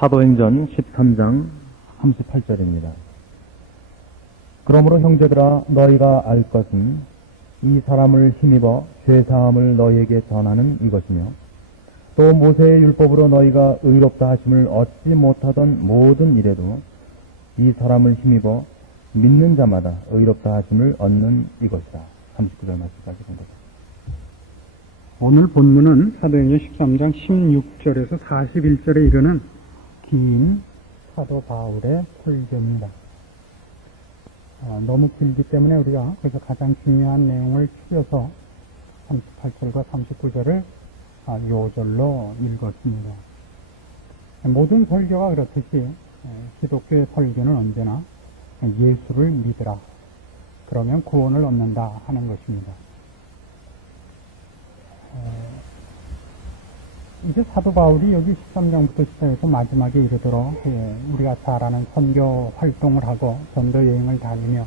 사도행전 13장 38절입니다. 그러므로 형제들아 너희가 알 것은 이 사람을 힘입어 죄사함을 너희에게 전하는 이것이며 또 모세의 율법으로 너희가 의롭다 하심을 얻지 못하던 모든 일에도 이 사람을 힘입어 믿는 자마다 의롭다 하심을 얻는 이것이다. 39절 말씀까지 본 거죠. 오늘 본문은 사도행전 13장 16절에서 41절에 이르는 긴 사도 바울의 설교입니다. 너무 길기 때문에 우리가 그래서 가장 중요한 내용을 추려서 38절과 39절을 요절로 읽었습니다. 모든 설교가 그렇듯이 기독교의 설교는 언제나 예수를 믿으라. 그러면 구원을 얻는다 하는 것입니다. 이제 사도 바울이 여기 13장부터 시작해서 마지막에 이르도록 우리가 잘 아는 선교 활동을 하고 전도 여행을 다니며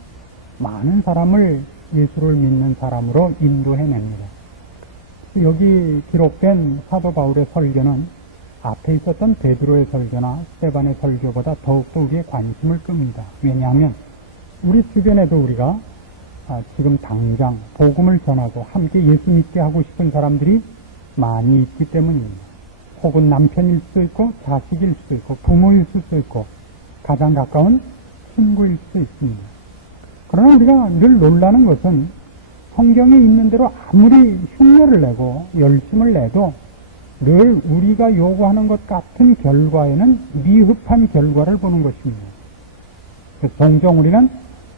많은 사람을 예수를 믿는 사람으로 인도해냅니다. 여기 기록된 사도 바울의 설교는 앞에 있었던 베드로의 설교나 스데반의 설교보다 더욱더 우리의 관심을 끕니다. 왜냐하면 우리 주변에도 우리가 지금 당장 복음을 전하고 함께 예수 믿게 하고 싶은 사람들이 많이 있기 때문입니다. 혹은 남편일 수도 있고 자식일 수도 있고 부모일 수도 있고 가장 가까운 친구일 수도 있습니다. 그러나 우리가 늘 놀라는 것은 성경에 있는 대로 아무리 흉내를 내고 열심을 내도 늘 우리가 요구하는 것 같은 결과에는 미흡한 결과를 보는 것입니다. 종종 우리는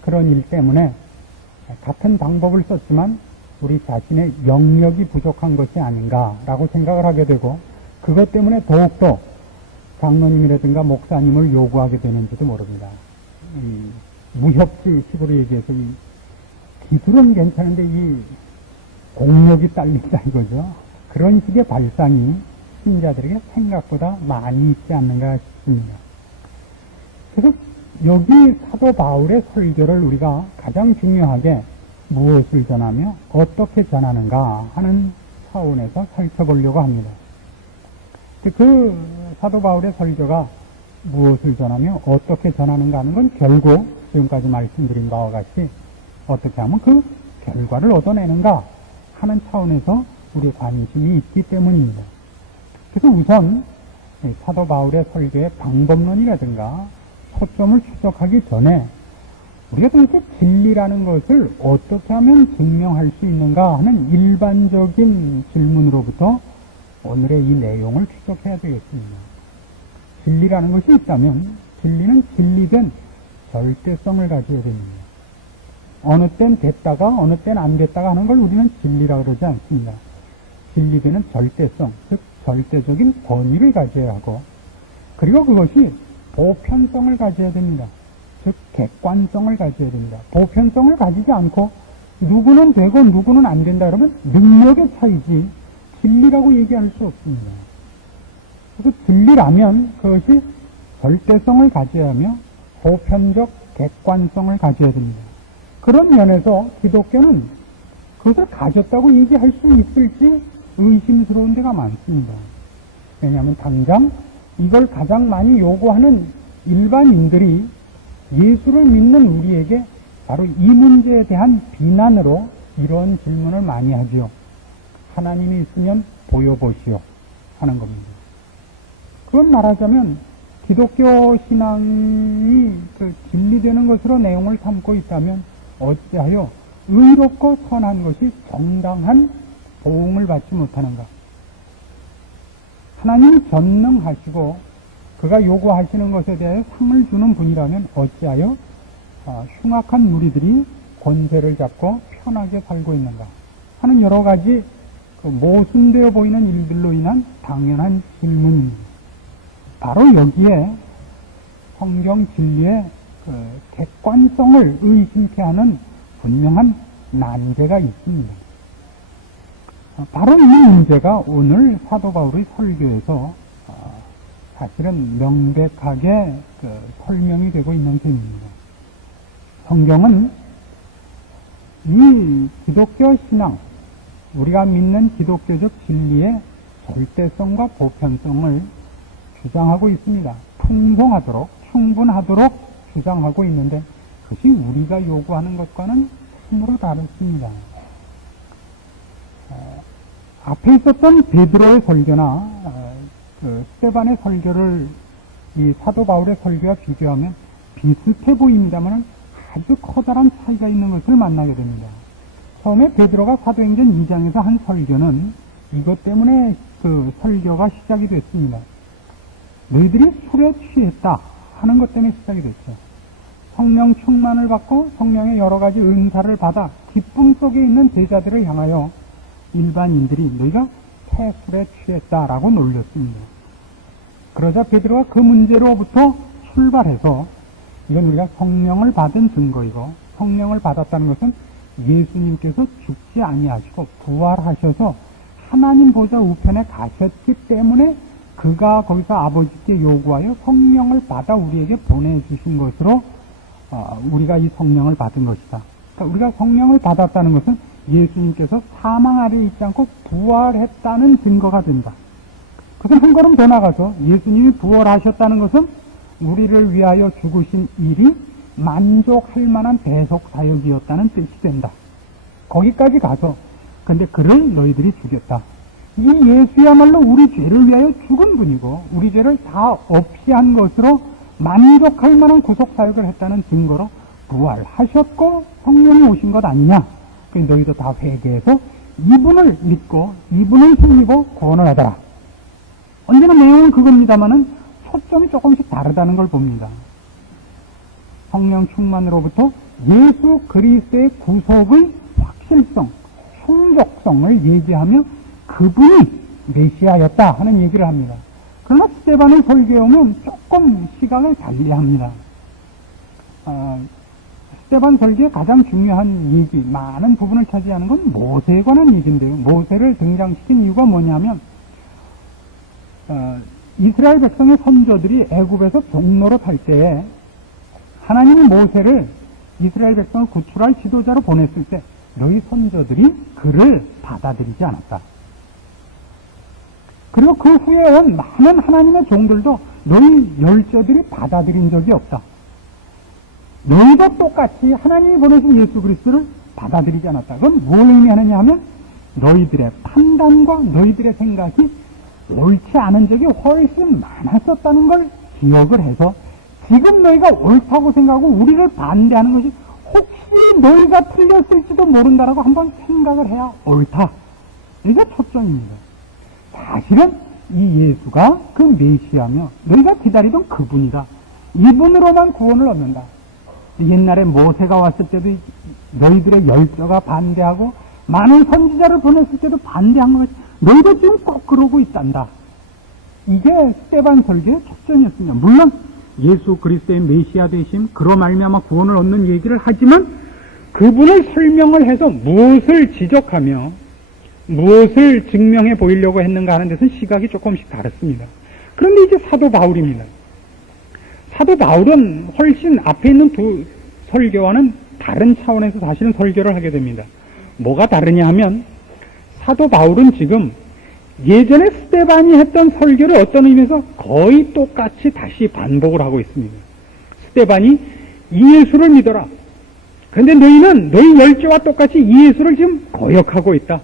그런 일 때문에 같은 방법을 썼지만 우리 자신의 영역이 부족한 것이 아닌가라고 생각을 하게 되고 그것 때문에 더욱더 장로님이라든가 목사님을 요구하게 되는지도 모릅니다. 무협지식으로 얘기해서 기술은 괜찮은데 이 공력이 딸린다 이거죠. 그런 식의 발상이 신자들에게 생각보다 많이 있지 않는가 싶습니다. 그래서 여기 사도 바울의 설교를 우리가 가장 중요하게 무엇을 전하며 어떻게 전하는가 하는 차원에서 살펴보려고 합니다. 그 사도 바울의 설교가 무엇을 전하며 어떻게 전하는가 하는 건 결국 지금까지 말씀드린 바와 같이 어떻게 하면 그 결과를 얻어내는가 하는 차원에서 우리의 관심이 있기 때문입니다. 그래서 우선 사도 바울의 설교의 방법론이라든가 초점을 추적하기 전에 우리가 도대체 진리라는 것을 어떻게 하면 증명할 수 있는가 하는 일반적인 질문으로부터 오늘의 이 내용을 추적해야 되겠습니다. 진리라는 것이 있다면 진리는 진리된 절대성을 가져야 됩니다. 어느 땐 됐다가 어느 땐 안 됐다가 하는 걸 우리는 진리라고 그러지 않습니다. 진리되는 절대성, 즉 절대적인 권위를 가져야 하고 그리고 그것이 보편성을 가져야 됩니다. 즉 객관성을 가져야 됩니다. 보편성을 가지지 않고 누구는 되고 누구는 안 된다 그러면 능력의 차이지 진리라고 얘기할 수 없습니다. 그래서 진리라면 그것이 절대성을 가져야 하며 보편적 객관성을 가져야 됩니다. 그런 면에서 기독교는 그것을 가졌다고 얘기할 수 있을지 의심스러운 데가 많습니다. 왜냐하면 당장 이걸 가장 많이 요구하는 일반인들이 예수를 믿는 우리에게 바로 이 문제에 대한 비난으로 이런 질문을 많이 하지요. 하나님이 있으면 보여보시오 하는 겁니다. 그건 말하자면 기독교 신앙이 진리되는 것으로 내용을 삼고 있다면 어찌하여 의롭고 선한 것이 정당한 보응을 받지 못하는가? 하나님이 전능하시고 그가 요구하시는 것에 대해 상을 주는 분이라면 어찌하여 흉악한 무리들이 권세를 잡고 편하게 살고 있는가 하는 여러 가지 모순되어 보이는 일들로 인한 당연한 질문입니다. 바로 여기에 성경 진리의 객관성을 의심케 하는 분명한 난제가 있습니다. 바로 이 문제가 오늘 사도 바울의 설교에서 사실은 명백하게 설명이 되고 있는 점입니다. 성경은 이 기독교 신앙, 우리가 믿는 기독교적 진리의 절대성과 보편성을 주장하고 있습니다. 풍성하도록, 충분하도록 주장하고 있는데 그것이 우리가 요구하는 것과는 참으로 다릅니다. 앞에 있었던 베드로의 설교나 스데반의 설교를 이 사도 바울의 설교와 비교하면 비슷해 보입니다만 아주 커다란 차이가 있는 것을 만나게 됩니다. 처음에 베드로가 사도행전 2장에서 한 설교는 이것 때문에 그 설교가 시작이 됐습니다. 너희들이 술에 취했다 하는 것 때문에 시작이 됐죠. 성령 충만을 받고 성령의 여러 가지 은사를 받아 기쁨 속에 있는 제자들을 향하여 일반인들이 너희가 폐술에 취했다라고 놀렸습니다. 그러자 베드로가 그 문제로부터 출발해서 이건 우리가 성령을 받은 증거이고 성령을 받았다는 것은 예수님께서 죽지 아니하시고 부활하셔서 하나님 보좌 우편에 가셨기 때문에 그가 거기서 아버지께 요구하여 성령을 받아 우리에게 보내주신 것으로 우리가 이 성령을 받은 것이다. 그러니까 우리가 성령을 받았다는 것은 예수님께서 사망 아래에 있지 않고 부활했다는 증거가 된다. 그것은 한 걸음 더 나가서 예수님이 부활하셨다는 것은 우리를 위하여 죽으신 일이 만족할 만한 대속 사역이었다는 뜻이 된다. 거기까지 가서 근데 그를 너희들이 죽였다. 이 예수야말로 우리 죄를 위하여 죽은 분이고 우리 죄를 다 없이 한 것으로 만족할 만한 구속 사역을 했다는 증거로 부활하셨고 성령이 오신 것 아니냐. 너희도 다 회개해서 이분을 믿고 이분을 힘입어 구원을 하더라. 언제나 내용은 그겁니다만은 초점이 조금씩 다르다는 걸 봅니다. 성령 충만으로부터 예수 그리스도의 구속의 확실성, 충족성을 얘기하며 그분이 메시아였다 하는 얘기를 합니다. 그러나 스데반의 설교에 오면 조금 시각을 달리합니다. 스데반 설교의 가장 중요한 얘기, 많은 부분을 차지하는 건 모세에 관한 얘기인데요. 모세를 등장시킨 이유가 뭐냐면 이스라엘 백성의 선조들이 애굽에서 종로로 탈 때에 하나님이 모세를 이스라엘 백성을 구출할 지도자로 보냈을 때 너희 선조들이 그를 받아들이지 않았다. 그리고 그 후에 온 많은 하나님의 종들도 너희 열조들이 받아들인 적이 없다. 너희도 똑같이 하나님이 보내신 예수 그리스도를 받아들이지 않았다. 그건 뭘 의미하느냐 하면 너희들의 판단과 너희들의 생각이 옳지 않은 적이 훨씬 많았었다는 걸 기억을 해서 지금 너희가 옳다고 생각하고 우리를 반대하는 것이 혹시 너희가 틀렸을지도 모른다라고 한번 생각을 해야 옳다. 이게 초점입니다. 사실은 이 예수가 그 메시아며 너희가 기다리던 그분이다. 이분으로만 구원을 얻는다. 옛날에 모세가 왔을 때도 너희들의 열조가 반대하고 많은 선지자를 보냈을 때도 반대한 것이 너희도 지금 꼭 그러고 있단다. 이게 스데반 설교의 초점이었습니다. 물론 예수 그리스도의 메시아 되심 그로 말미암아 구원을 얻는 얘기를 하지만 그분을 설명을 해서 무엇을 지적하며 무엇을 증명해 보이려고 했는가 하는 데서는 시각이 조금씩 다릅니다. 그런데 이제 사도 바울입니다. 사도 바울은 훨씬 앞에 있는 두 설교와는 다른 차원에서 사실은 설교를 하게 됩니다. 뭐가 다르냐 하면 사도 바울은 지금 예전에 스데반이 했던 설교를 어떤 의미에서 거의 똑같이 다시 반복을 하고 있습니다. 스데반이 이 예수를 믿어라. 그런데 너희는 너희 열조와 똑같이 이 예수를 지금 거역하고 있다.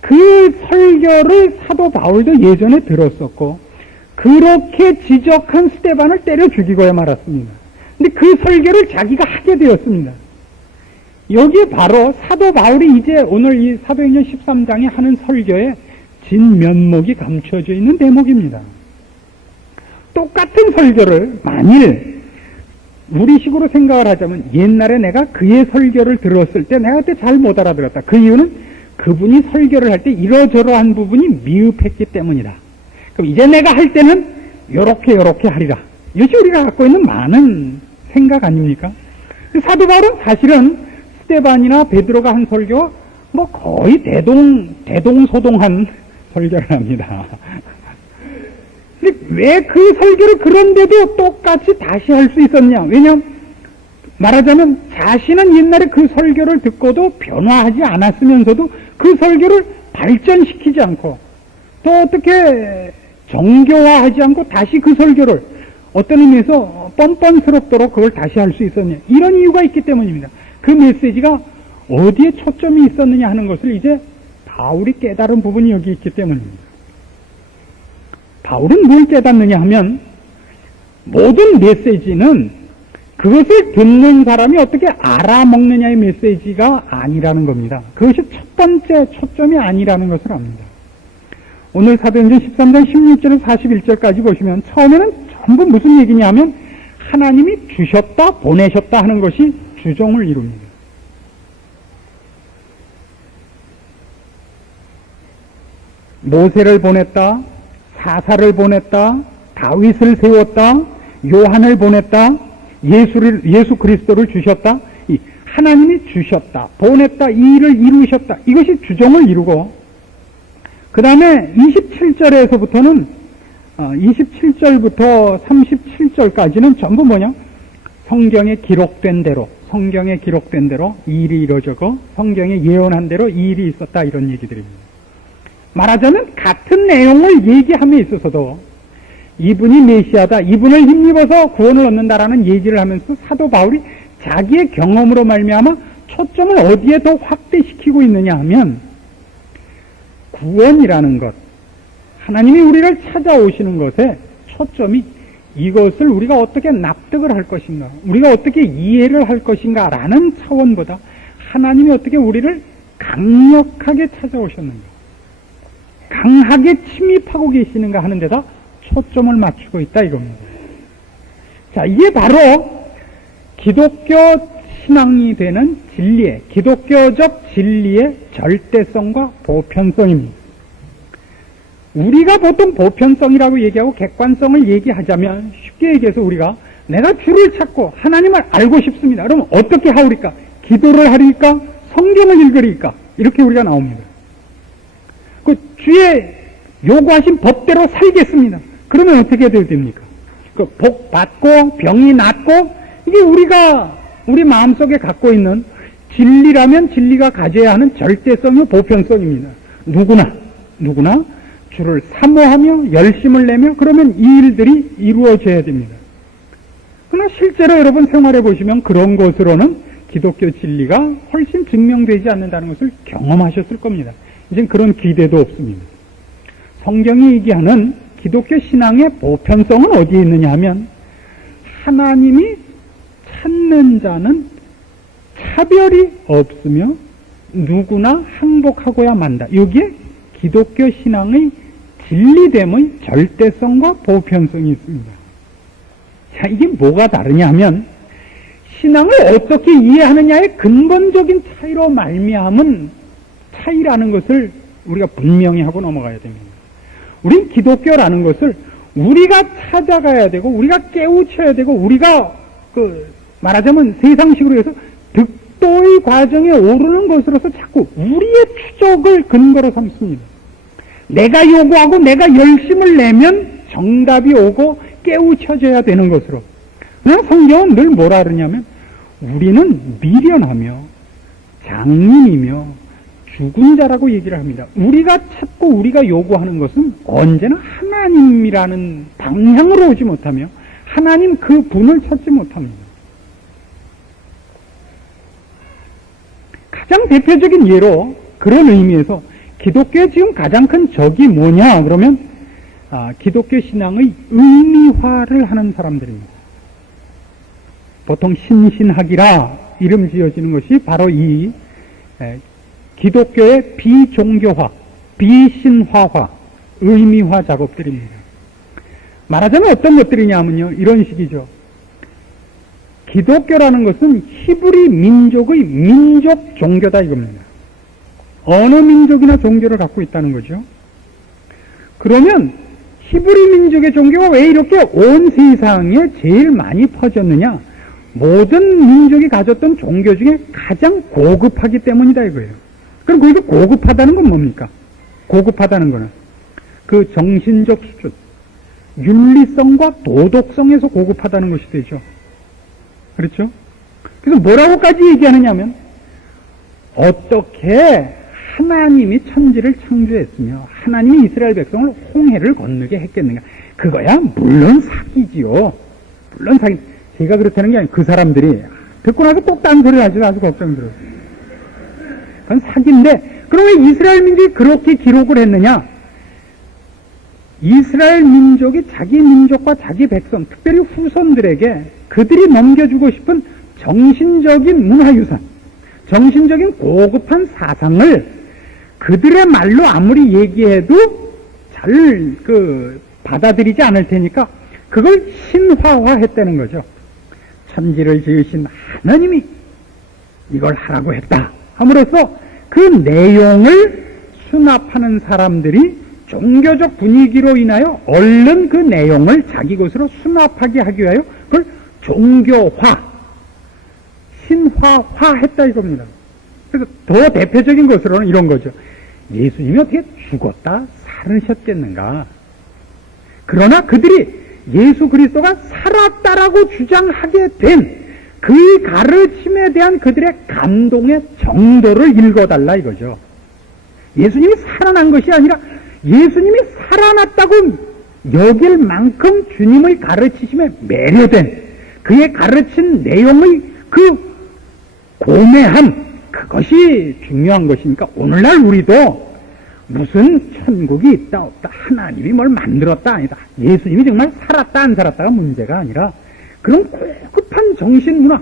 그 설교를 사도 바울도 예전에 들었었고 그렇게 지적한 스데반을 때려 죽이고야 말았습니다. 근데 그 설교를 자기가 하게 되었습니다. 여기에 바로 사도 바울이 이제 오늘 이 사도행전 13장에 하는 설교에 진면목이 감춰져 있는 대목입니다. 똑같은 설교를 만일 우리식으로 생각을 하자면 옛날에 내가 그의 설교를 들었을 때 내가 그때 잘 못 알아들었다. 그 이유는 그분이 설교를 할 때 이러저러한 부분이 미흡했기 때문이다. 그럼 이제 내가 할 때는 요렇게 하리라. 이것이 우리가 갖고 있는 많은 생각 아닙니까? 사도 바울은 사실은 스데반이나 베드로가 한 설교와 뭐 거의 대동소동한 설교를 합니다. 근데 왜 그 설교를 그런데도 똑같이 다시 할 수 있었냐? 왜냐하면 말하자면 자신은 옛날에 그 설교를 듣고도 변화하지 않았으면서도 그 설교를 발전시키지 않고 또 어떻게 정교화하지 않고 다시 그 설교를 어떤 의미에서 뻔뻔스럽도록 그걸 다시 할 수 있었냐. 이런 이유가 있기 때문입니다. 그 메시지가 어디에 초점이 있었느냐 하는 것을 이제 바울이 깨달은 부분이 여기 있기 때문입니다. 바울은 뭘 깨닫느냐 하면 모든 메시지는 그것을 듣는 사람이 어떻게 알아먹느냐의 메시지가 아니라는 겁니다. 그것이 첫 번째 초점이 아니라는 것을 압니다. 오늘 사도행전 13장 16절에서 41절까지 보시면 처음에는 전부 무슨 얘기냐면 하나님이 주셨다 보내셨다 하는 것이 주종을 이룹니다. 모세를 보냈다, 사사를 보냈다, 다윗을 세웠다, 요한을 보냈다, 예수 그리스도를 주셨다. 이 하나님이 주셨다, 보냈다, 이 일을 이루셨다. 이것이 주종을 이루고 그 다음에 27절에서부터는 27절부터 37절까지는 전부 뭐냐? 성경에 기록된 대로 이 일이 이루어졌고 성경에 예언한 대로 이 일이 있었다 이런 얘기들입니다. 말하자면 같은 내용을 얘기함에 있어서도 이분이 메시아다, 이분을 힘입어서 구원을 얻는다라는 얘기를 하면서 사도 바울이 자기의 경험으로 말미암아 초점을 어디에 더 확대시키고 있느냐 하면 구원이라는 것, 하나님이 우리를 찾아오시는 것에 초점이 이것을 우리가 어떻게 납득을 할 것인가, 우리가 어떻게 이해를 할 것인가 라는 차원보다 하나님이 어떻게 우리를 강력하게 찾아오셨는가, 강하게 침입하고 계시는가 하는 데다 초점을 맞추고 있다 이겁니다. 자, 이게 바로 기독교 신앙이 되는 진리의, 기독교적 진리의 절대성과 보편성입니다. 우리가 보통 보편성이라고 얘기하고 객관성을 얘기하자면 쉽게 얘기해서 우리가 내가 주를 찾고 하나님을 알고 싶습니다. 그러면 어떻게 하오리까? 기도를 하리까? 성경을 읽으리까? 이렇게 우리가 나옵니다. 그 주의 요구하신 법대로 살겠습니다. 그러면 어떻게 됩니까? 그 복 받고 병이 낫고 이게 우리 마음속에 갖고 있는 진리라면 진리가 가져야 하는 절대성의 보편성입니다. 누구나 주를 사모하며 열심을 내며 그러면 이 일들이 이루어져야 됩니다. 그러나 실제로 여러분 생활해 보시면 그런 것으로는 기독교 진리가 훨씬 증명되지 않는다는 것을 경험하셨을 겁니다. 이젠 그런 기대도 없습니다. 성경이 얘기하는 기독교 신앙의 보편성은 어디에 있느냐 하면 하나님이 찾는 자는 차별이 없으며 누구나 항복하고야 만다. 여기에 기독교 신앙의 진리됨의 절대성과 보편성이 있습니다. 자, 이게 뭐가 다르냐 하면 신앙을 어떻게 이해하느냐의 근본적인 차이로 말미암은 차이라는 것을 우리가 분명히 하고 넘어가야 됩니다. 우린 기독교라는 것을 우리가 찾아가야 되고 우리가 깨우쳐야 되고 우리가 말하자면 세상식으로 해서 득도의 과정에 오르는 것으로서 자꾸 우리의 추적을 근거로 삼습니다. 내가 요구하고 내가 열심을 내면 정답이 오고 깨우쳐져야 되는 것으로. 그러나 성경은 늘 뭐라 그러냐면 우리는 미련하며 장님이며 죽은 자라고 얘기를 합니다. 우리가 찾고 우리가 요구하는 것은 언제나 하나님이라는 방향으로 오지 못하며 하나님 그 분을 찾지 못합니다. 가장 대표적인 예로 그런 의미에서 기독교의 지금 가장 큰 적이 뭐냐 그러면 기독교 신앙의 의미화를 하는 사람들입니다. 보통 신신학이라 이름 지어지는 것이 바로 이 기독교의 비종교화, 비신화화, 의미화 작업들입니다. 말하자면 어떤 것들이냐면요, 이런 식이죠. 기독교라는 것은 히브리 민족의 민족 종교다 이겁니다. 어느 민족이나 종교를 갖고 있다는 거죠. 그러면 히브리 민족의 종교가 왜 이렇게 온 세상에 제일 많이 퍼졌느냐? 모든 민족이 가졌던 종교 중에 가장 고급하기 때문이다 이거예요. 그럼 거기서 고급하다는 건 뭡니까? 고급하다는 거는 그 정신적 수준, 윤리성과 도덕성에서 고급하다는 것이 되죠. 그렇죠? 그래서 뭐라고까지 얘기하느냐면 어떻게 하나님이 천지를 창조했으며 하나님이 이스라엘 백성을 홍해를 건너게 했겠는가? 그거야 물론 사기지요. 물론 사기. 제가 그렇다는 게 아니고 그 사람들이 듣고 나서 꼭 딴소리를 하지도 아주 걱정 들어요. 그건 사기인데 그럼 왜 이스라엘 민족이 그렇게 기록을 했느냐? 이스라엘 민족이 자기 민족과 자기 백성, 특별히 후손들에게 그들이 넘겨주고 싶은 정신적인 문화유산, 정신적인 고급한 사상을 그들의 말로 아무리 얘기해도 잘 받아들이지 않을 테니까 그걸 신화화했다는 거죠. 천지를 지으신 하나님이 이걸 하라고 했다 함으로써 그 내용을 수납하는 사람들이 종교적 분위기로 인하여 얼른 그 내용을 자기 것으로 수납하게 하기 위하여 그걸 종교화, 신화화했다 이겁니다. 그래서 더 대표적인 것으로는 이런 거죠. 예수님이 어떻게 죽었다 살으셨겠는가? 그러나 그들이 예수 그리스도가 살았다라고 주장하게 된 그 가르침에 대한 그들의 감동의 정도를 읽어달라 이거죠. 예수님이 살아난 것이 아니라 예수님이 살아났다고 여길 만큼 주님의 가르치심에 매료된 그의 가르친 내용의 그 고매함, 그것이 중요한 것이니까 오늘날 우리도 무슨 천국이 있다 없다, 하나님이 뭘 만들었다 아니다, 예수님이 정말 살았다 안 살았다가 문제가 아니라 그런 고급한 정신문화,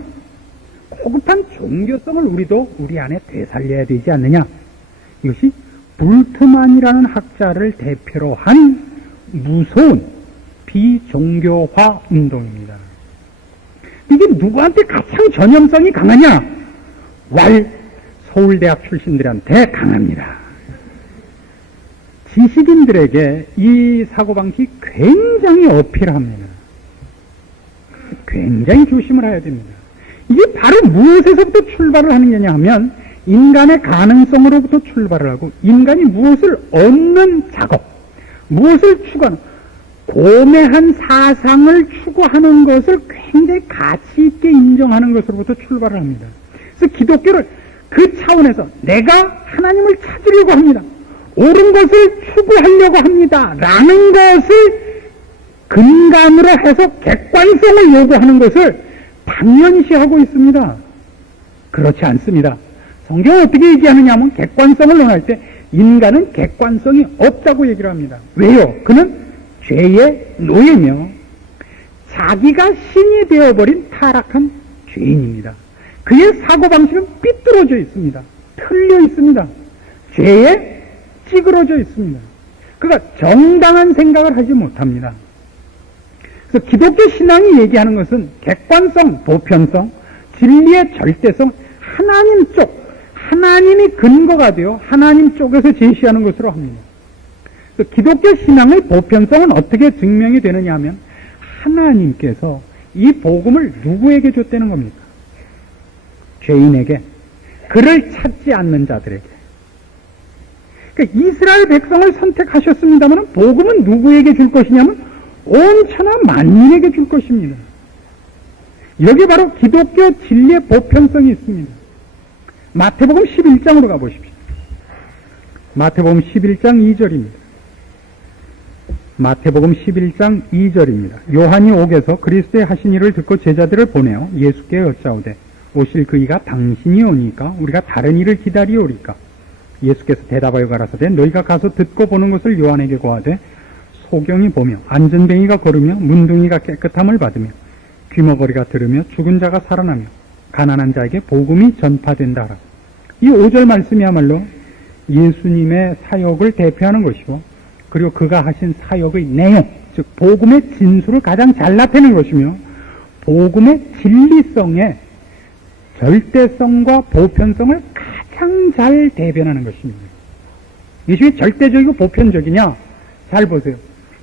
고급한 종교성을 우리도 우리 안에 되살려야 되지 않느냐. 이것이 불트만이라는 학자를 대표로 한 무서운 비종교화 운동입니다. 이게 누구한테 가장 전염성이 강하냐? 서울대학 출신들한테 강합니다. 지식인들에게 이 사고방식이 굉장히 어필합니다. 굉장히 조심을 해야 됩니다. 이게 바로 무엇에서부터 출발을 하는 거냐 하면 인간의 가능성으로부터 출발을 하고 인간이 무엇을 얻는 작업, 무엇을 추구하는 고매한 사상을 추구하는 것을 굉장히 가치 있게 인정하는 것으로부터 출발을 합니다. 그래서 기독교를 그 차원에서 내가 하나님을 찾으려고 합니다, 옳은 것을 추구하려고 합니다 라는 것을 근간으로 해서 객관성을 요구하는 것을 당연시하고 있습니다. 그렇지 않습니다. 성경은 어떻게 얘기하느냐 하면 객관성을 논할 때 인간은 객관성이 없다고 얘기를 합니다. 왜요? 그는 죄의 노예며 자기가 신이 되어버린 타락한 죄인입니다. 그의 사고방식은 삐뚤어져 있습니다. 틀려 있습니다. 죄에 찌그러져 있습니다. 그가 정당한 생각을 하지 못합니다. 그래서 기독교 신앙이 얘기하는 것은 객관성, 보편성, 진리의 절대성, 하나님 쪽, 하나님이 근거가 되어 하나님 쪽에서 제시하는 것으로 합니다. 그래서 기독교 신앙의 보편성은 어떻게 증명이 되느냐 하면 하나님께서 이 복음을 누구에게 줬다는 겁니까? 죄인에게, 그를 찾지 않는 자들에게. 그러니까 이스라엘 백성을 선택하셨습니다만 복음은 누구에게 줄 것이냐면 온 천하 만민에게 줄 것입니다. 여기 바로 기독교 진리의 보편성이 있습니다. 마태복음 11장으로 가보십시오. 마태복음 11장 2절입니다. 마태복음 11장 2절입니다. 요한이 옥에서 그리스도의 하신 일을 듣고 제자들을 보내어 예수께 여짜오되 오실 그이가 당신이 오니까 우리가 다른 일을 기다리오리까? 예수께서 대답하여 가라사대 너희가 가서 듣고 보는 것을 요한에게 고하되 소경이 보며 안전뱅이가 걸으며 문둥이가 깨끗함을 받으며 귀머거리가 들으며 죽은 자가 살아나며 가난한 자에게 복음이 전파된다 하라. 이 5절 말씀이야말로 예수님의 사역을 대표하는 것이고 그리고 그가 하신 사역의 내용, 즉 복음의 진수를 가장 잘 나타내는 것이며 복음의 진리성의 절대성과 보편성을 가장 잘 대변하는 것입니다. 이것이 절대적이고 보편적이냐? 잘 보세요.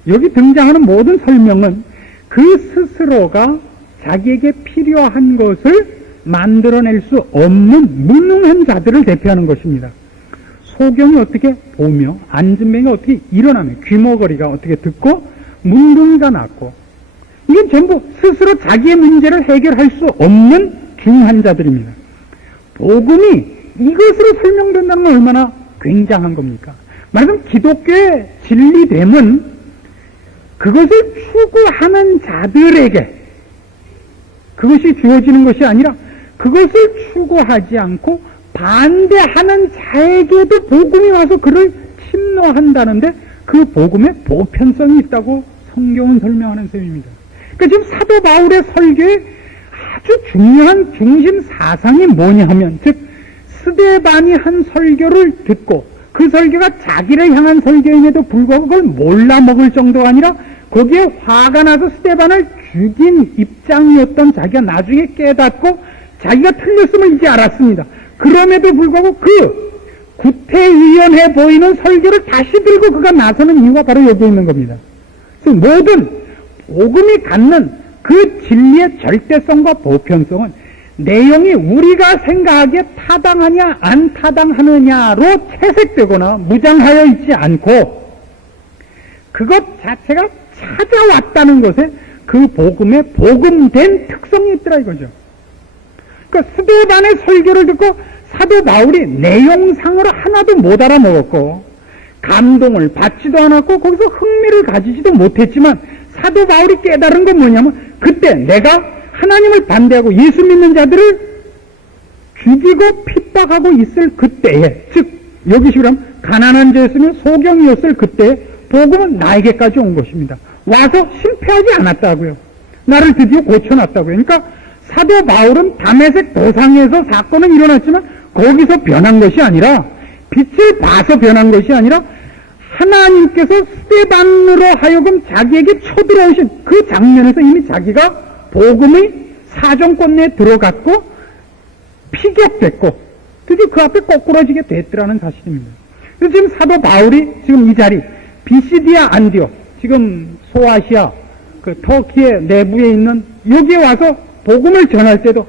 여기 등장하는 모든 설명은 그 스스로가 자기에게 필요한 것을 만들어낼 수 없는 무능한 자들을 대표하는 것입니다. 소경이 어떻게 보며 안전뱅이가 어떻게 일어나며 귀머거리가 어떻게 듣고 문둥이가 낫고, 이게 전부 스스로 자기의 문제를 해결할 수 없는 중한 자들입니다. 복음이 이것으로 설명된다는 건 얼마나 굉장한 겁니까? 말하자면 기독교의 진리됨은 그것을 추구하는 자들에게 그것이 주어지는 것이 아니라 그것을 추구하지 않고 반대하는 자에게도 복음이 와서 그를 침노한다는데 그 복음에 보편성이 있다고 성경은 설명하는 셈입니다. 그러니까 지금 사도 바울의 설교의 아주 중요한 중심 사상이 뭐냐 하면, 즉 스데반이 한 설교를 듣고 그 설교가 자기를 향한 설교임에도 불구하고 그걸 몰라먹을 정도가 아니라 거기에 화가 나서 스데반을 죽인 입장이었던 자기가 나중에 깨닫고 자기가 틀렸음을 이제 알았습니다. 그럼에도 불구하고 그 구태의연해 보이는 설교를 다시 들고 그가 나서는 이유가 바로 여기에 있는 겁니다. 그래서 모든 복음이 갖는 그 진리의 절대성과 보편성은 내용이 우리가 생각하기에 타당하냐 안 타당하느냐로 채색되거나 무장하여 있지 않고 그것 자체가 찾아왔다는 것에 그 복음의 복음된 특성이 있더라 이거죠. 그러니까 스데반의 설교를 듣고 사도 바울이 내용상으로 하나도 못 알아먹었고 감동을 받지도 않았고 거기서 흥미를 가지지도 못했지만 사도 바울이 깨달은 건 뭐냐면 그때 내가 하나님을 반대하고 예수 믿는 자들을 죽이고 핍박하고 있을 그때에, 즉 여기식으로 하면 가난한 자였으며 소경이었을 그때에 복음은 나에게까지 온 것입니다. 와서 실패하지 않았다고요. 나를 드디어 고쳐놨다고요. 그러니까 사도 바울은 다메섹 도상에서 사건은 일어났지만 거기서 변한 것이 아니라 빛을 봐서 변한 것이 아니라 하나님께서 스데반으로 하여금 자기에게 쳐들어오신 그 장면에서 이미 자기가 복음의 사정권 내에 들어갔고 피격됐고 드디어 그 앞에 꼬꾸라지게 됐더라는 사실입니다. 그래서 지금 사도 바울이 지금 이 자리 비시디아 안디옥, 지금 소아시아 그 터키의 내부에 있는 여기에 와서 복음을 전할 때도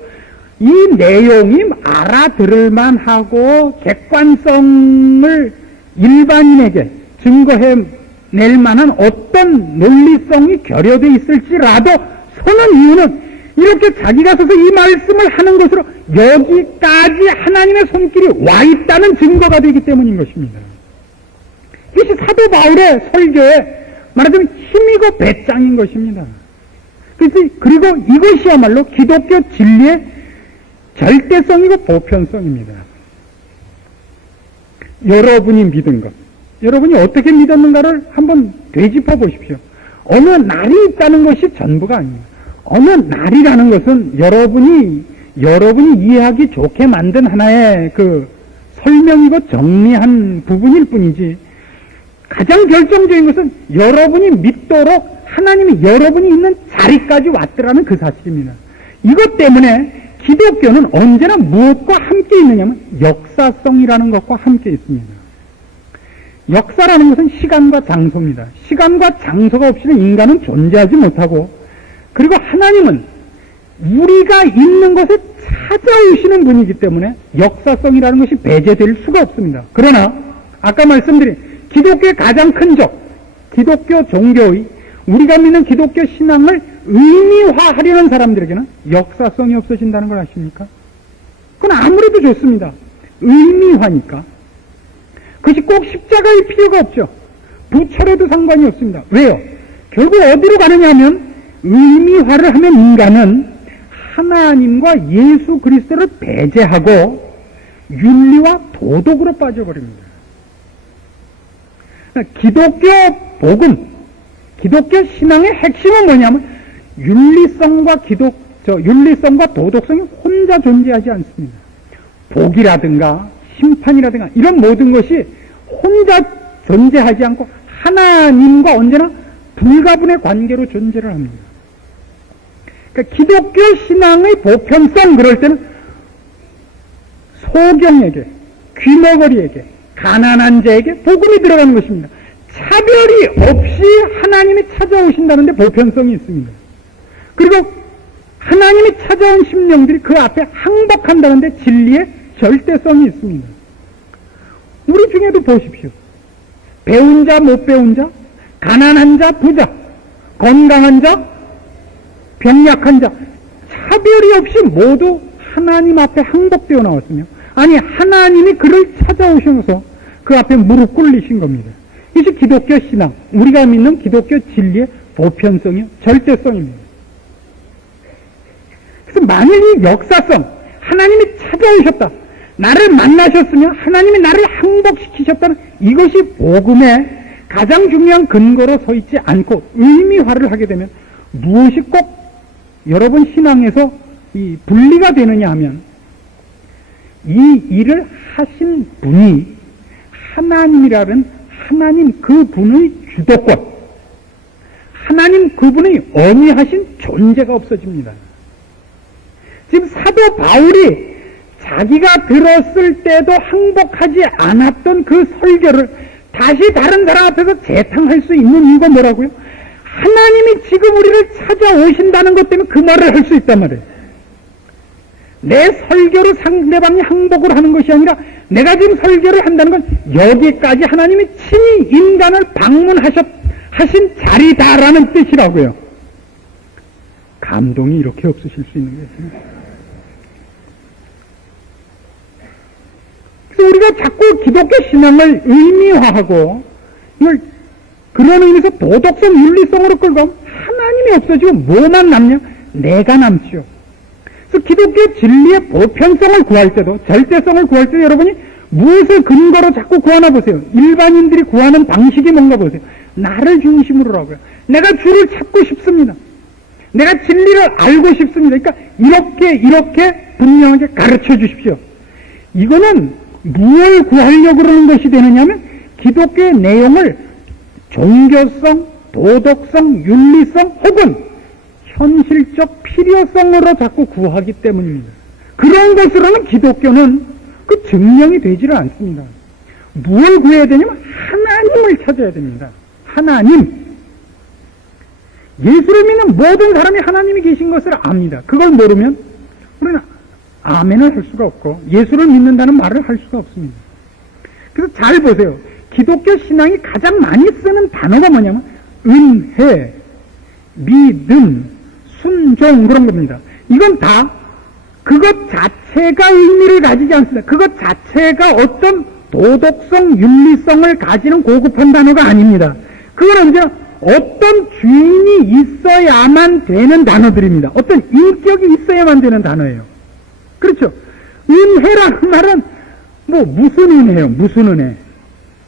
이 내용이 알아들을 만하고 객관성을 일반인에게 증거해낼 만한 어떤 논리성이 결여되어 있을지라도 서는 이유는 이렇게 자기가 서서 이 말씀을 하는 것으로 여기까지 하나님의 손길이 와 있다는 증거가 되기 때문인 것입니다. 이것이 사도 바울의 설교에 말하자면 힘이고 배짱인 것입니다. 그리고 이것이야말로 기독교 진리의 절대성이고 보편성입니다. 여러분이 믿은 것, 여러분이 어떻게 믿었는가를 한번 되짚어 보십시오. 어느 날이 있다는 것이 전부가 아닙니다. 어느 날이라는 것은 여러분이 이해하기 좋게 만든 하나의 그 설명이고 정리한 부분일 뿐이지 가장 결정적인 것은 여러분이 믿도록 하나님이 여러분이 있는 자리까지 왔더라는 그 사실입니다. 이것 때문에 기독교는 언제나 무엇과 함께 있느냐면 역사성이라는 것과 함께 있습니다. 역사라는 것은 시간과 장소입니다. 시간과 장소가 없이는 인간은 존재하지 못하고, 그리고 하나님은 우리가 있는 곳에 찾아오시는 분이기 때문에 역사성이라는 것이 배제될 수가 없습니다. 그러나 아까 말씀드린 기독교의 가장 큰 적, 기독교 종교의 우리가 믿는 기독교 신앙을 의미화하려는 사람들에게는 역사성이 없어진다는 걸 아십니까? 그건 아무래도 좋습니다. 의미화니까. 그것이 꼭 십자가일 필요가 없죠. 부처래도 상관이 없습니다. 왜요? 결국 어디로 가느냐 하면 의미화를 하면 인간은 하나님과 예수 그리스도를 배제하고 윤리와 도덕으로 빠져버립니다. 기독교 복음, 기독교 신앙의 핵심은 뭐냐면 윤리성과 윤리성과 도덕성이 혼자 존재하지 않습니다. 복이라든가 심판이라든가 이런 모든 것이 혼자 존재하지 않고 하나님과 언제나 불가분의 관계로 존재를 합니다. 그러니까 기독교 신앙의 보편성, 그럴 때는 소경에게, 귀머거리에게, 가난한 자에게 복음이 들어가는 것입니다. 차별이 없이 하나님이 찾아오신다는데 보편성이 있습니다. 그리고 하나님이 찾아온 심령들이 그 앞에 항복한다는데 진리의 절대성이 있습니다. 우리 중에도 보십시오. 배운 자, 못 배운 자, 가난한 자, 부자, 건강한 자, 병약한 자, 차별이 없이 모두 하나님 앞에 항복되어 나왔으며, 아니 하나님이 그를 찾아오셔서 그 앞에 무릎 꿇리신 겁니다. 이것이 기독교 신앙, 우리가 믿는 기독교 진리의 보편성이요, 절대성입니다. 그래서 만일 이 역사성, 하나님이 찾아오셨다, 나를 만나셨으며 하나님이 나를 항복시키셨다는 이것이 복음의 가장 중요한 근거로 서 있지 않고 의미화를 하게 되면 무엇이 꼭 여러분 신앙에서 이 분리가 되느냐 하면, 이 일을 하신 분이 하나님이라는 하나님 그분의 주도권, 하나님 그분의 어미하신 존재가 없어집니다. 지금 사도 바울이 자기가 들었을 때도 항복하지 않았던 그 설교를 다시 다른 사람 앞에서 재탕할 수 있는 이유가 뭐라고요? 하나님이 지금 우리를 찾아오신다는 것 때문에 그 말을 할 수 있단 말이에요. 내 설교로 상대방이 항복을 하는 것이 아니라 내가 지금 설교를 한다는 건 여기까지 하나님이 친히 인간을 방문하신 자리다라는 뜻이라고요. 감동이 이렇게 없으실 수 있는 거예요. 그래서 우리가 자꾸 기독교 신앙을 의미화하고 이걸 그런 의미에서 도덕성, 윤리성으로 끌고 가면 하나님이 없어지고 뭐만 남냐? 내가 남죠. 그래서 기독교 진리의 보편성을 구할 때도, 절대성을 구할 때도 여러분이 무엇을 근거로 자꾸 구하나 보세요. 일반인들이 구하는 방식이 뭔가 보세요. 나를 중심으로 하고요. 내가 주를 찾고 싶습니다. 내가 진리를 알고 싶습니다. 그러니까 이렇게 분명하게 가르쳐 주십시오. 이거는 무엇을 구하려고 그러는 것이 되느냐면 기독교의 내용을 종교성, 도덕성, 윤리성 혹은 현실적 필요성으로 자꾸 구하기 때문입니다. 그런 것으로는 기독교는 그 증명이 되지를 않습니다. 무엇을 구해야 되냐면 하나님을 찾아야 됩니다. 하나님. 예수를 믿는 모든 사람이 하나님이 계신 것을 압니다. 그걸 모르면 우리는 아멘을 할 수가 없고 예수를 믿는다는 말을 할 수가 없습니다. 그래서 잘 보세요. 기독교 신앙이 가장 많이 쓰는 단어가 뭐냐면 은혜, 믿음, 순종 그런 겁니다. 이건 다 그것 자체가 의미를 가지지 않습니다. 그것 자체가 어떤 도덕성, 윤리성을 가지는 고급한 단어가 아닙니다. 그건 언제나 어떤 주인이 있어야만 되는 단어들입니다. 어떤 인격이 있어야만 되는 단어예요. 그렇죠? 은혜라는 말은 뭐 무슨 은혜예요? 무슨 은혜?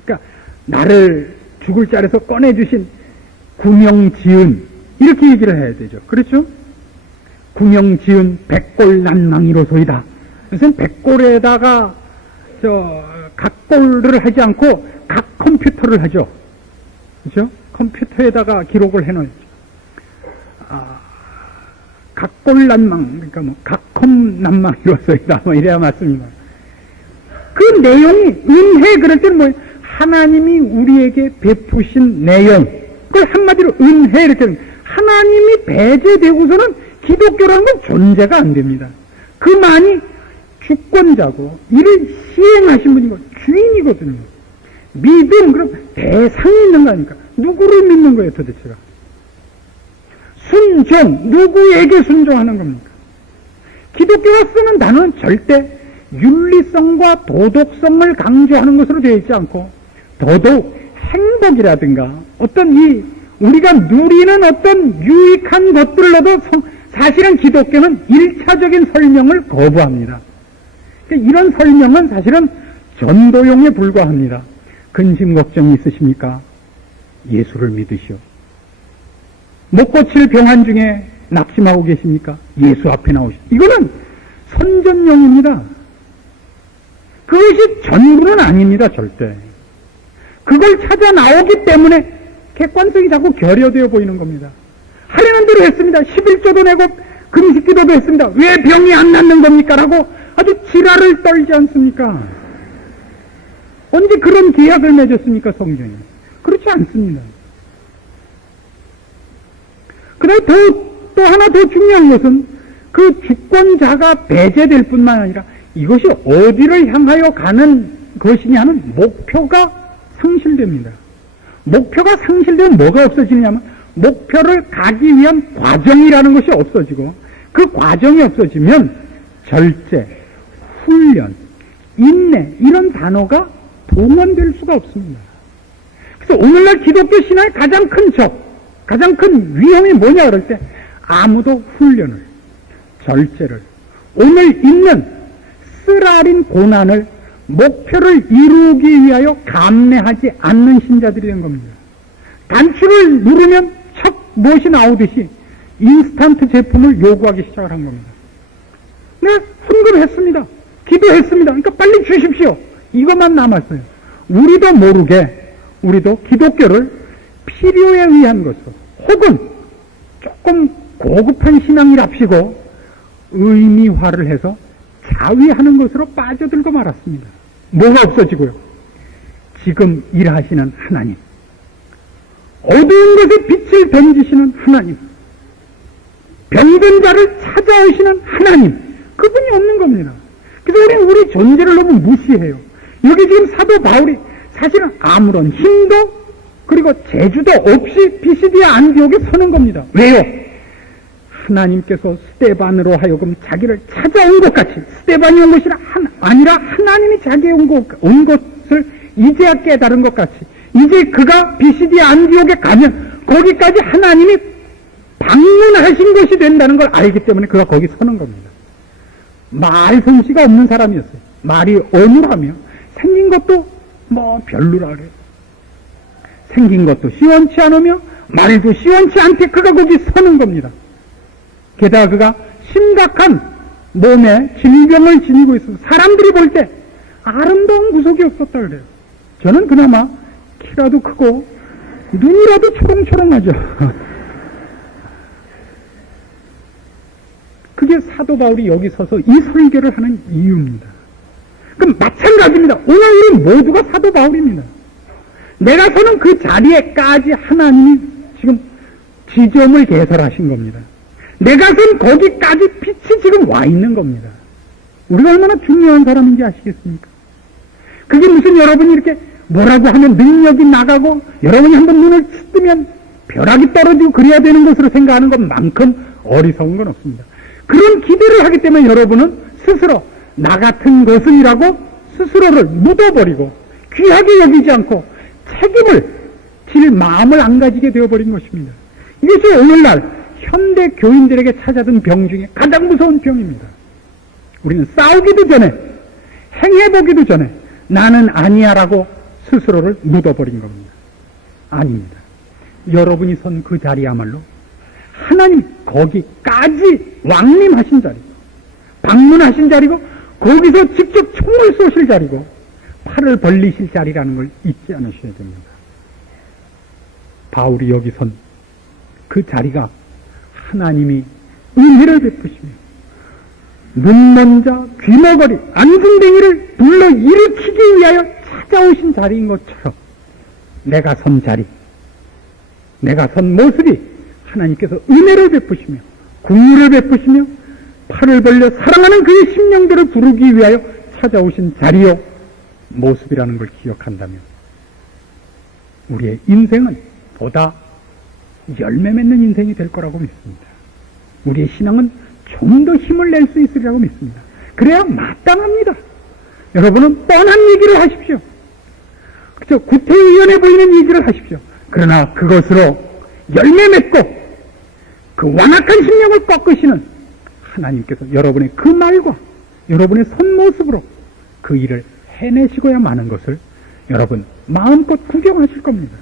그러니까 나를 죽을 자리에서 꺼내주신 구명지은 이렇게 얘기를 해야 되죠. 그렇죠? 구명지은 백골난망이로소이다. 그래서 백골에다가 각골을 하지 않고 각 컴퓨터를 하죠. 그렇죠? 컴퓨터에다가 기록을 해놓죠. 각골난망, 그러니까 뭐 각컴난망이로소이다. 뭐 이래야 맞습니다. 그 내용이 은혜 그럴 때는 뭐예요? 하나님이 우리에게 베푸신 내용. 그걸 한마디로 은혜 이렇게 하나님이 배제되고서는 기독교라는 건 존재가 안 됩니다. 그만이 주권자고 이를 시행하신 분이고 주인이거든요. 믿음, 그럼 대상이 있는 거 아닙니까? 누구를 믿는 거예요 도대체가? 순종, 누구에게 순종하는 겁니까? 기독교가 쓰는 단어는 절대 윤리성과 도덕성을 강조하는 것으로 되어 있지 않고 더더욱 행복이라든가 어떤 우리가 누리는 어떤 유익한 것들로도 사실은 기독교는 1차적인 설명을 거부합니다. 이런 설명은 사실은 전도용에 불과합니다. 근심 걱정이 있으십니까? 예수를 믿으시오. 못 고칠 병환 중에 낙심하고 계십니까? 예수 앞에 나오시오. 이거는 선전용입니다. 그것이 전부는 아닙니다. 절대. 그걸 찾아 나오기 때문에 객관성이 자꾸 결여되어 보이는 겁니다. 하려는 대로 했습니다. 11조도 내고 금식기도도 했습니다. 왜 병이 안 낫는 겁니까? 라고 아주 지랄을 떨지 않습니까? 언제 그런 계약을 맺었습니까? 성경이. 그렇지 않습니다. 그 다음에 또 하나 더 중요한 것은 그 주권자가 배제될 뿐만 아니라 이것이 어디를 향하여 가는 것이냐는 목표가 상실됩니다. 목표가 상실되면 뭐가 없어지냐면 목표를 가기 위한 과정이라는 것이 없어지고 그 과정이 없어지면 절제, 훈련, 인내 이런 단어가 동원될 수가 없습니다. 그래서 오늘날 기독교 신앙의 가장 큰 가장 큰 위험이 뭐냐 그럴 때 아무도 훈련을, 절제를, 오늘 있는 쓰라린 고난을 목표를 이루기 위하여 감내하지 않는 신자들이 된 겁니다. 단추를 누르면 척 무엇이 나오듯이 인스턴트 제품을 요구하기 시작을 한 겁니다. 네, 헌금했습니다. 기도했습니다. 그러니까 빨리 주십시오. 이것만 남았어요. 우리도 모르게 우리도 기독교를 필요에 의한 것으로 혹은 조금 고급한 신앙이랍시고 의미화를 해서 자위하는 것으로 빠져들고 말았습니다. 뭐가 없어지고요? 지금 일하시는 하나님, 어두운 곳에 빛을 던지시는 하나님, 병든 자를 찾아오시는 하나님, 그분이 없는 겁니다. 그래서 우리 존재를 너무 무시해요. 여기 지금 사도 바울이 사실은 아무런 힘도 그리고 재주도 없이 비시디아 안디옥에 서는 겁니다. 왜요? 하나님께서 스데반으로 하여금 자기를 찾아온 것 같이, 스데반이 온 것이 아니라 하나님이 자기에 온 것을 이제야 깨달은 것 같이, 이제 그가 비시디아 안디옥에 가면 거기까지 하나님이 방문하신 것이 된다는 걸 알기 때문에 그가 거기 서는 겁니다. 말 솜씨가 없는 사람이었어요. 말이 어눌하며 생긴 것도 뭐 별로라 그래요. 생긴 것도 시원치 않으며 말도 시원치 않게 그가 거기 서는 겁니다. 게다가 그가 심각한 몸에 질병을 지니고 있어서 사람들이 볼 때 아름다운 구석이 없었다 그래요. 저는 그나마 키라도 크고 눈이라도 초롱초롱하죠. 그게 사도 바울이 여기 서서 이 설교를 하는 이유입니다. 그럼 마찬가지입니다. 오늘 우리 모두가 사도 바울입니다. 내가 서는 그 자리에까지 하나님이 지금 지점을 개설하신 겁니다. 내가 선 거기까지 빛이 지금 와 있는 겁니다. 우리가 얼마나 중요한 사람인지 아시겠습니까? 그게 무슨 여러분이 이렇게 뭐라고 하면 능력이 나가고 여러분이 한번 눈을 뜨면 벼락이 떨어지고 그래야 되는 것으로 생각하는 것만큼 어리석은 건 없습니다. 그런 기대를 하기 때문에 여러분은 스스로 나 같은 것은이라고 스스로를 묻어버리고 귀하게 여기지 않고 책임을 질 마음을 안 가지게 되어버린 것입니다. 이것이 오늘날 현대 교인들에게 찾아든 병 중에 가장 무서운 병입니다. 우리는 싸우기도 전에 행해보기도 전에 나는 아니야라고 스스로를 묻어버린 겁니다. 아닙니다. 여러분이 선 그 자리야말로 하나님 거기까지 왕림하신 자리고 방문하신 자리고 거기서 직접 총을 쏘실 자리고 팔을 벌리실 자리라는 걸 잊지 않으셔야 됩니다. 바울이 여기 선 그 자리가 하나님이 은혜를 베푸시며 눈먼 자, 귀머거리, 안승뱅이를 불러 일으키기 위하여 찾아오신 자리인 것처럼 내가 선 자리, 내가 선 모습이 하나님께서 은혜를 베푸시며 국물을 베푸시며 팔을 벌려 사랑하는 그의 심령들을 부르기 위하여 찾아오신 자리요 모습이라는 걸 기억한다면 우리의 인생은 보다 열매 맺는 인생이 될 거라고 믿습니다. 우리의 신앙은 좀 더 힘을 낼 수 있으리라고 믿습니다. 그래야 마땅합니다. 여러분은 뻔한 얘기를 하십시오. 그렇죠? 구태의연해 보이는 얘기를 하십시오. 그러나 그것으로 열매 맺고 그 완악한 심령을 꺾으시는 하나님께서 여러분의 그 말과 여러분의 선 모습으로 그 일을 해내시고야 마는 것을 여러분 마음껏 구경하실 겁니다.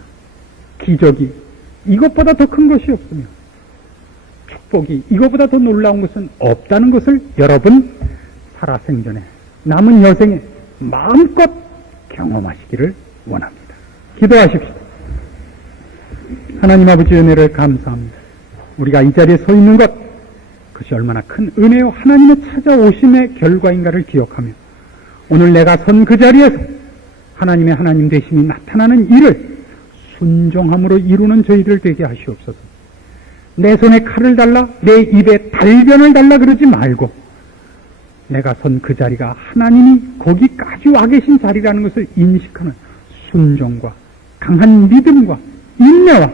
기적이 이것보다 더 큰 것이 없으며 축복이 이것보다 더 놀라운 것은 없다는 것을 여러분 살아생전에 남은 여생에 마음껏 경험하시기를 원합니다. 기도하십시오. 하나님 아버지 은혜를 감사합니다. 우리가 이 자리에 서 있는 것 그것이 얼마나 큰 은혜요 하나님의 찾아오심의 결과인가를 기억하며 오늘 내가 선 그 자리에서 하나님의 하나님 되심이 나타나는 일을 순종함으로 이루는 저희들 되게 하시옵소서. 내 손에 칼을 달라 내 입에 달변을 달라 그러지 말고 내가 선 그 자리가 하나님이 거기까지 와 계신 자리라는 것을 인식하는 순종과 강한 믿음과 인내와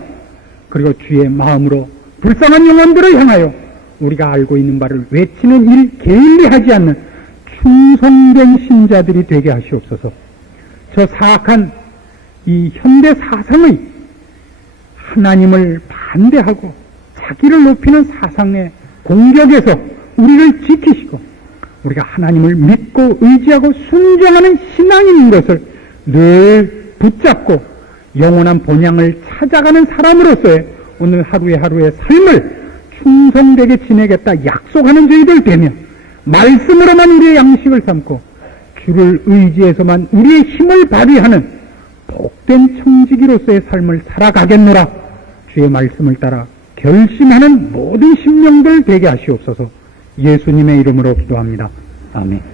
그리고 주의 마음으로 불쌍한 영혼들을 향하여 우리가 알고 있는 바를 외치는 일 게을리하지 않는 충성된 신자들이 되게 하시옵소서. 저 사악한 이 현대 사상의 하나님을 반대하고 자기를 높이는 사상의 공격에서 우리를 지키시고 우리가 하나님을 믿고 의지하고 순종하는 신앙인인 것을 늘 붙잡고 영원한 본향을 찾아가는 사람으로서의 오늘 하루의 삶을 충성되게 지내겠다 약속하는 저희들 되며 말씀으로만 우리의 양식을 삼고 주를 의지해서만 우리의 힘을 발휘하는 복된 청지기로서의 삶을 살아가겠노라. 주의 말씀을 따라 결심하는 모든 심령들 되게 하시옵소서. 예수님의 이름으로 기도합니다. 아멘.